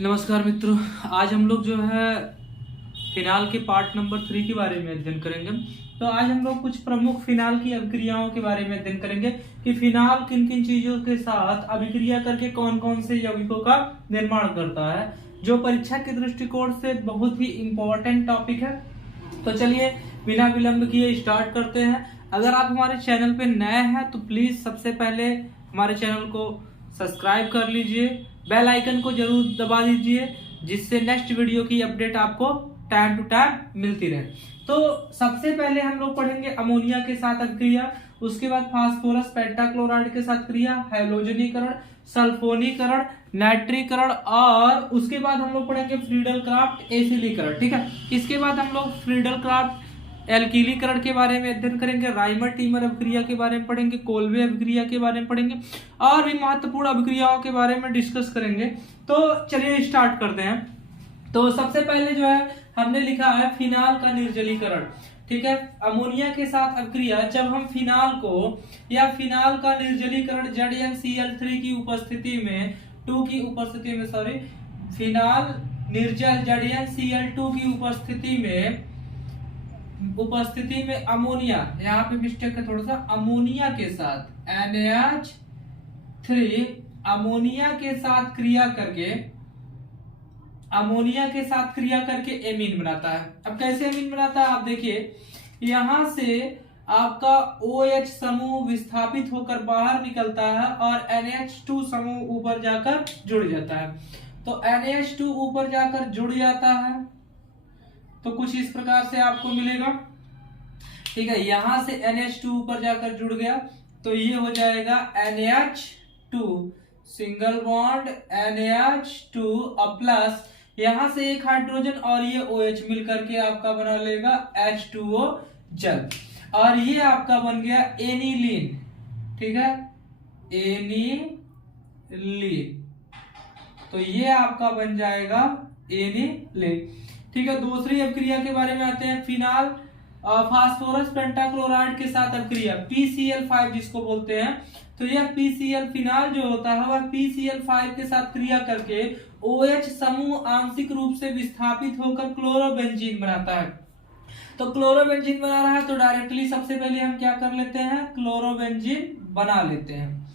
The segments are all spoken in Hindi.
नमस्कार मित्रों। आज हम लोग जो है फिनाल के पार्ट नंबर 3 के बारे में अध्ययन करेंगे। तो आज हम लोग कुछ प्रमुख फिनाल की अभिक्रियाओं के बारे में अध्ययन करेंगे कि फिनाल किन किन चीजों के साथ अभिक्रिया करके कौन कौन से यौगिकों का निर्माण करता है, जो परीक्षा के दृष्टिकोण से बहुत ही इंपॉर्टेंट टॉपिक है। तो चलिए बिना विलंब किए स्टार्ट करते हैं। अगर आप हमारे चैनल पे नए हैं तो प्लीज सबसे पहले हमारे चैनल को सब्सक्राइब कर लीजिए, बेल आइकन को जरूर दबा दीजिए, जिससे नेक्स्ट वीडियो की अपडेट आपको टाइम टू टाइम मिलती रहे। तो सबसे पहले हम लोग पढ़ेंगे अमोनिया के साथ अभिक्रिया, उसके बाद फास्फोरस पेंटाक्लोराइड के साथ क्रिया, हैलोजनीकरण, सल्फोनीकरण, नाइट्रीकरण, और उसके बाद हम लोग पढ़ेंगे फ्रीडल क्राफ्ट एसिलीकरण। ठीक है, इसके बाद हम लोग फ्रीडल क्राफ्ट एल्कीलीकरण के बारे में अध्ययन करेंगे, राइमर टीमर अभिक्रिया के बारे में पढ़ेंगे, कोल्बे अभिक्रिया के बारे में पढ़ेंगे और भी महत्वपूर्ण अभिक्रियाओं के बारे में डिस्कस करेंगे। तो चलिए स्टार्ट करते हैं। तो सबसे पहले जो है हमने लिखा है फिनाल का निर्जलीकरण। ठीक है, अमोनिया के साथ अभिक्रिया जब हम फिनाल को या फिनाल का निर्जलीकरण ZnCl3 की उपस्थिति में फिनाल निर्जल ZnCl2 की उपस्थिति में अमोनिया, यहाँ पे मिस्टेक है थोड़ा सा, अमोनिया के साथ NH3 अमोनिया के साथ क्रिया करके एमीन बनाता है। अब कैसे एमीन बनाता है आप देखिए, यहां से आपका OH समूह विस्थापित होकर बाहर निकलता है और NH2 समूह ऊपर जाकर जुड़ जाता है। तो NH2 ऊपर जाकर जुड़ जाता है तो कुछ इस प्रकार से आपको मिलेगा। ठीक है, यहां से NH2 ऊपर जाकर जुड़ गया तो ये हो जाएगा NH2 single bond NH2 plus यहां से एक हाइड्रोजन और ये OH मिलकर के आपका बना लेगा H2O जल, और ये आपका बन गया एनिलीन। ठीक है, एनिलीन, तो ये आपका बन जाएगा एनिलीन। ठीक है, दूसरी अभिक्रिया के बारे में आते हैं, फिनाल फास्फोरस पेंटाक्लोराइड के साथ अभिक्रिया PCl5 जिसको बोलते हैं। तो यह PCl फिनाल जो होता है वह PCl5 के साथ क्रिया करके OH समूह आंशिक रूप से विस्थापित होकर क्लोरोबेंजीन बनाता है। तो क्लोरोबेंजीन बना रहा है तो डायरेक्टली सबसे पहले हम क्या कर लेते हैं, क्लोरोबेंजीन बना लेते हैं।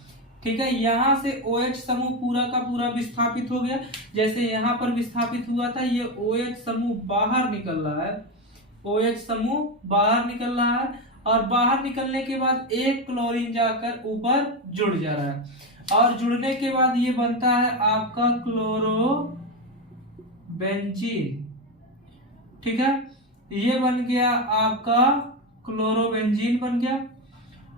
ठीक है, यहां से OH समूह पूरा का पूरा विस्थापित हो गया, जैसे यहां पर विस्थापित हुआ था, ये OH समूह बाहर निकल रहा है, OH समूह बाहर निकल रहा है, और बाहर निकलने के बाद एक क्लोरीन जाकर ऊपर जुड़ जा रहा है, और जुड़ने के बाद ये बनता है आपका क्लोरोबेंजीन। ठीक है, ये बन गया आपका क्लोरोबेंजीन बन गया।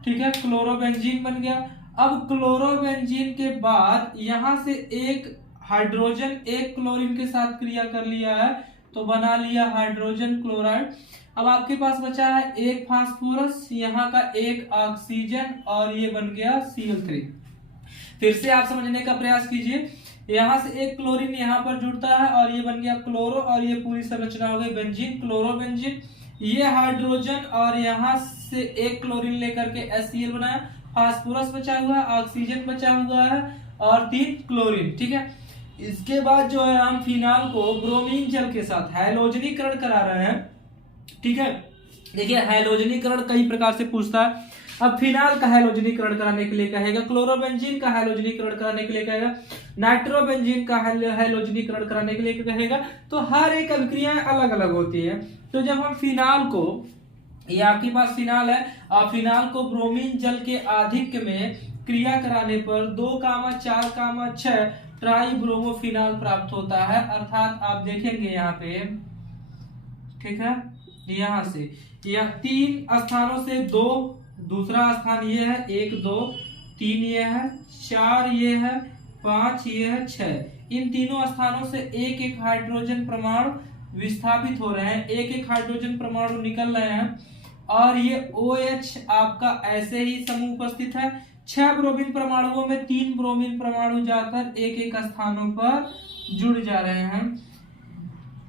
ठीक है, क्लोरोबेंजीन बन गया। अब क्लोरोबेंजीन के बाद यहां से एक हाइड्रोजन एक क्लोरीन के साथ क्रिया कर लिया है तो बना लिया हाइड्रोजन क्लोराइड। अब आपके पास बचा है एक फास्फोरस, यहाँ का एक ऑक्सीजन, और ये बन गया Cl3। फिर से आप समझने का प्रयास कीजिए, यहाँ से एक क्लोरीन यहाँ पर जुड़ता है और ये बन गया क्लोरो, और ये पूरी संरचना हो गई बेंजीन, क्लोरोबेंजीन। ये हाइड्रोजन और यहाँ से एक क्लोरीन लेकर के HCl बनाया, फास्फोरस बचा हुआ है, ऑक्सीजन बचा हुआ है और 3 क्लोरीन। ठीक है, इसके बाद जो है हम फिनाल को ब्रोमीन जल के साथ हैलोजनीकरण करा रहे हैं। ठीक है, देखिए हैलोजनीकरण कई प्रकार से पूछता है। अब फिनाल का हैलोजनीकरण कराने के लिए कहेगा, क्लोरोबेंजीन का हैलोजनीकरण कराने के लिए कहेगा, नाइट्रोबेंजीन का हैलोजनीकरण कराने के लिए कहेगा। तो हर एक अभिक्रियाएं अलग अलग होती है। तो जब हम फिनाल को, ये आपके पास फिनाल है, और फिनाल को ब्रोमीन जल के आधिक्य में क्रिया कराने पर 2,4,6 ट्राई ब्रोमोफिनाल प्राप्त होता है। अर्थात आप देखेंगे यहाँ पे, ठीक है, यहाँ से यह 3 स्थानों से 2, दूसरा स्थान ये है 1 2 3, ये है 4, ये है 5, ये है 6। इन तीनों स्थानों से एक एक हाइड्रोजन परमाणु विस्थापित हो रहे हैं, एक एक हाइड्रोजन परमाणु निकल रहे हैं, और ये OH आपका ऐसे ही समूह उपस्थित है। 6 ब्रोमीन परमाणुओं में 3 ब्रोमीन परमाणु जाकर एक एक स्थानों पर जुड़ जा रहे हैं।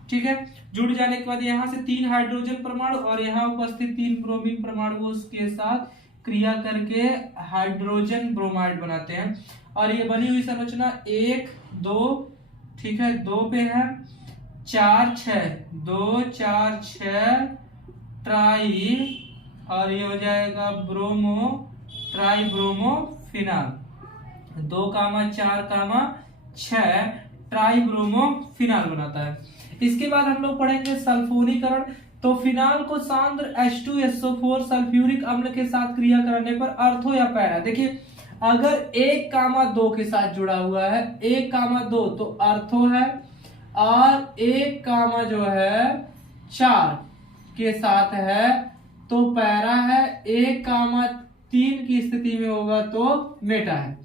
ठीक है, जुड़ जाने के बाद यहाँ से 3 हाइड्रोजन परमाणु और यहाँ उपस्थित 3 ब्रोमीन परमाणुओं के साथ क्रिया करके हाइड्रोजन ब्रोमाइड बनाते हैं। और ये बनी हुई संरचना 1 2 ठीक है, 2 पे है, 4 6 2 4 6 ट्राई, और ये हो जाएगा ब्रोमो, ट्राई ब्रोमो फिनाल, 2 कामा 4 कामा 6 ट्राई ब्रोमो फिनाल बनाता है। इसके बाद हम लोग पढ़ेंगे सल्फोनीकरण। तो फिनाल को सांद्र H2SO4 सल्फ्यूरिक अम्ल के साथ क्रिया करने पर अर्थो या पैरा, देखिए अगर 1 कामा 2 के साथ जुड़ा हुआ है, 1 कामा 2 तो अर्थो है, और 1 कामा जो है 4 के साथ है तो पैरा है, 1 कामा 3 की स्थिति में होगा तो मेटा है।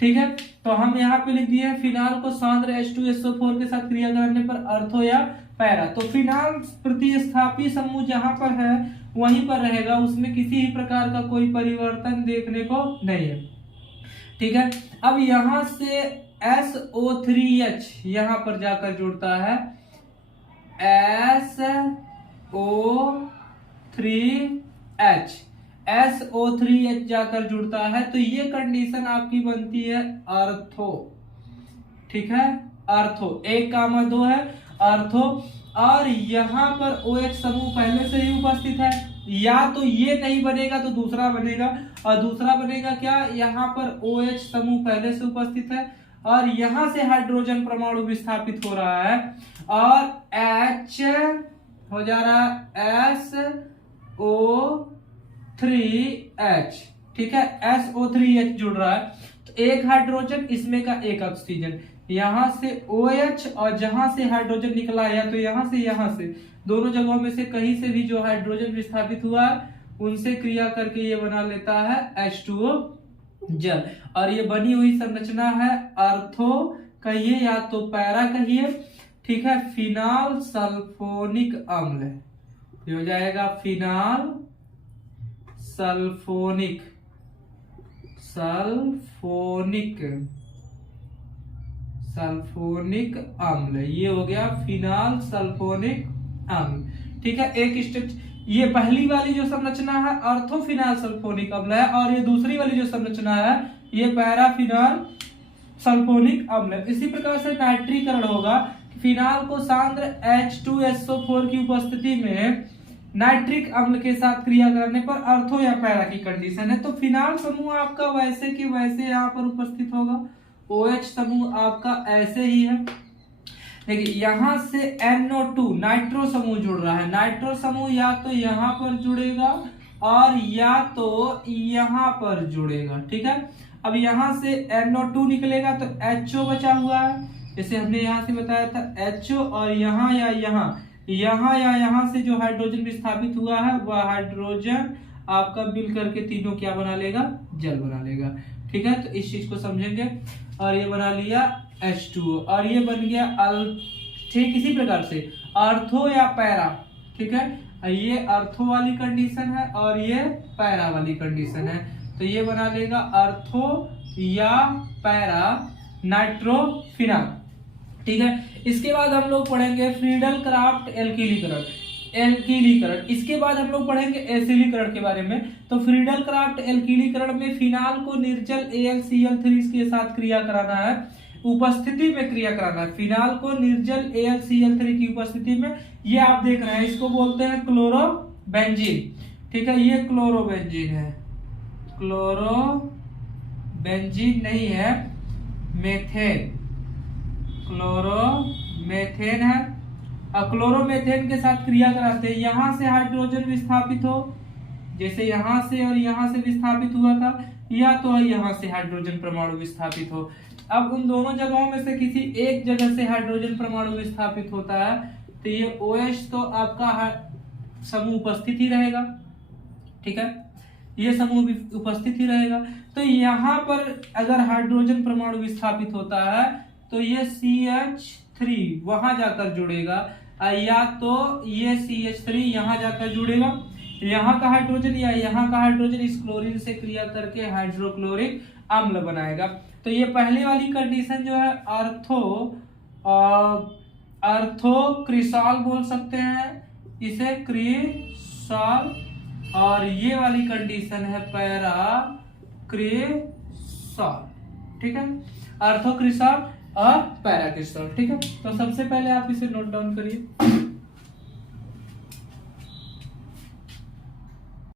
ठीक है, तो हम यहाँ पे लिख दिए फिनाल को सांद्र H2SO4 के साथ क्रिया करने पर अर्थो या पैरा। तो फिनाल प्रतिस्थापी समूह जहां पर है वहीं पर रहेगा, उसमें किसी ही प्रकार का कोई परिवर्तन देखने को नहीं है। ठीक है, अब यहां से SO3H यहां पर जाकर जुड़ता है, SO3H जाकर जुड़ता है, तो ये कंडीशन आपकी बनती है अर्थो। ठीक है, अर्थो 1 कामा 2 है अर्थो, और यहाँ पर OH समूह पहले से ही उपस्थित है, या तो ये नहीं बनेगा तो दूसरा बनेगा, और दूसरा बनेगा क्या, यहाँ पर OH समूह पहले से उपस्थित है और यहाँ से हाइड्रोजन परमाणु विस्थापित हो रहा है, और H हो जा रहा है SO3H। ठीक है, SO3H जुड़ रहा है, तो 1 हाइड्रोजन, इसमें का 1 ऑक्सीजन, यहां से OH और जहां से हाइड्रोजन निकला है, या तो यहां से दोनों जगहों में से कहीं से भी जो हाइड्रोजन विस्थापित हुआ है उनसे क्रिया करके ये बना लेता है H2O जल। और ये बनी हुई संरचना है अर्थो कहिए या तो पैरा कहिए। ठीक है, फिनाल सल्फोनिक अम्ल, ये हो जाएगा फिनाल सल्फोनिक अम्ल, ये हो गया फिनाल सल्फोनिक अम्ल। ठीक है, एक स्टेप, ये पहली वाली जो संरचना है अर्थोफिनाल सल्फोनिक अम्ल है, और ये दूसरी वाली जो संरचना है ये पैराफिनाल सल्फोनिक अम्ल है। इसी प्रकार से नाइट्रीकरण होगा, फिनाल को सांद्र H2SO4 की उपस्थिति में नाइट्रिक अम्ल के साथ क्रिया करने पर अर्थो या पैरा की कंडीशन है। तो फिनाल समूह आपका वैसे के वैसे यहाँ पर उपस्थित होगा, OH समूह आपका ऐसे ही है। देखिए यहाँ से NO2 नाइट्रो समूह जुड़ रहा है, नाइट्रो समूह या तो यहाँ पर जुड़ेगा और या तो यहाँ पर जुड़ेगा। ठीक है, अब यहाँ से NO2 निकलेगा तो HO बचा हुआ है, जैसे हमने यहाँ से बताया था HO, और यहाँ या यहाँ से जो हाइड्रोजन विस्थापित हुआ है वह हाइड्रोजन आपका मिल करके तीनों क्या बना लेगा, जल बना लेगा। ठीक है, तो इस चीज को समझेंगे, और ये बना लिया H2O, और ये बन गया ठीक इसी प्रकार से अर्थो या पैरा। ठीक है, ये अर्थो वाली कंडीशन है और ये पैरा वाली कंडीशन है, तो ये बना लेगा अर्थो या पैरा नाइट्रोफिनाल। ठीक है, इसके बाद हम लोग पढ़ेंगे फ्रीडल क्राफ्ट एल्किलीकरण। इसके बाद हम लोग पढ़ेंगे एसिलीकरण के बारे में। तो फ्रीडल क्राफ्ट एल्किलीकरण में फिनाल को निर्जल AlCl3 के साथ क्रिया कराना है, उपस्थिति में क्रिया कराना है। फिनाल को निर्जल AlCl3 की उपस्थिति में, ये आप देख रहे हैं, इसको बोलते हैं क्लोरोबेंजीन। ठीक है, ये क्लोरोबेंजीन है, क्लोरोबेंजीन नहीं है, मेथेन, क्लोरोमेथेन है। क्लोरोमेथेन के साथ क्रिया कराते हैं, यहां से हाइड्रोजन विस्थापित हो, जैसे यहां से और यहां से विस्थापित हुआ था, या तो यहां से हाइड्रोजन परमाणु विस्थापित हो। अब उन दोनों जगहों में से किसी एक जगह से हाइड्रोजन परमाणु विस्थापित होता है, तो ये OH तो आपका समूह उपस्थित ही रहेगा। ठीक है, ये समूह भी उपस्थित ही रहेगा। तो यहाँ पर अगर हाइड्रोजन परमाणु विस्थापित होता है तो ये CH3 वहां जाकर जुड़ेगा, या तो ये CH3 यहाँ जाकर जुड़ेगा, यहाँ का हाइड्रोजन या यहाँ का हाइड्रोजन इस क्लोरीन से क्रिया करके हाइड्रोक्लोरिक अम्ल बनाएगा। तो ये पहले वाली कंडीशन जो है अर्थो क्रिसाल बोल सकते हैं इसे, क्रिसाल, और ये वाली कंडीशन है पैरा क्रिसाल। ठीक है, अर्थो क्रिसाल और पैराक्रिस्टल। ठीक है, तो सबसे पहले आप इसे नोट डाउन करिए।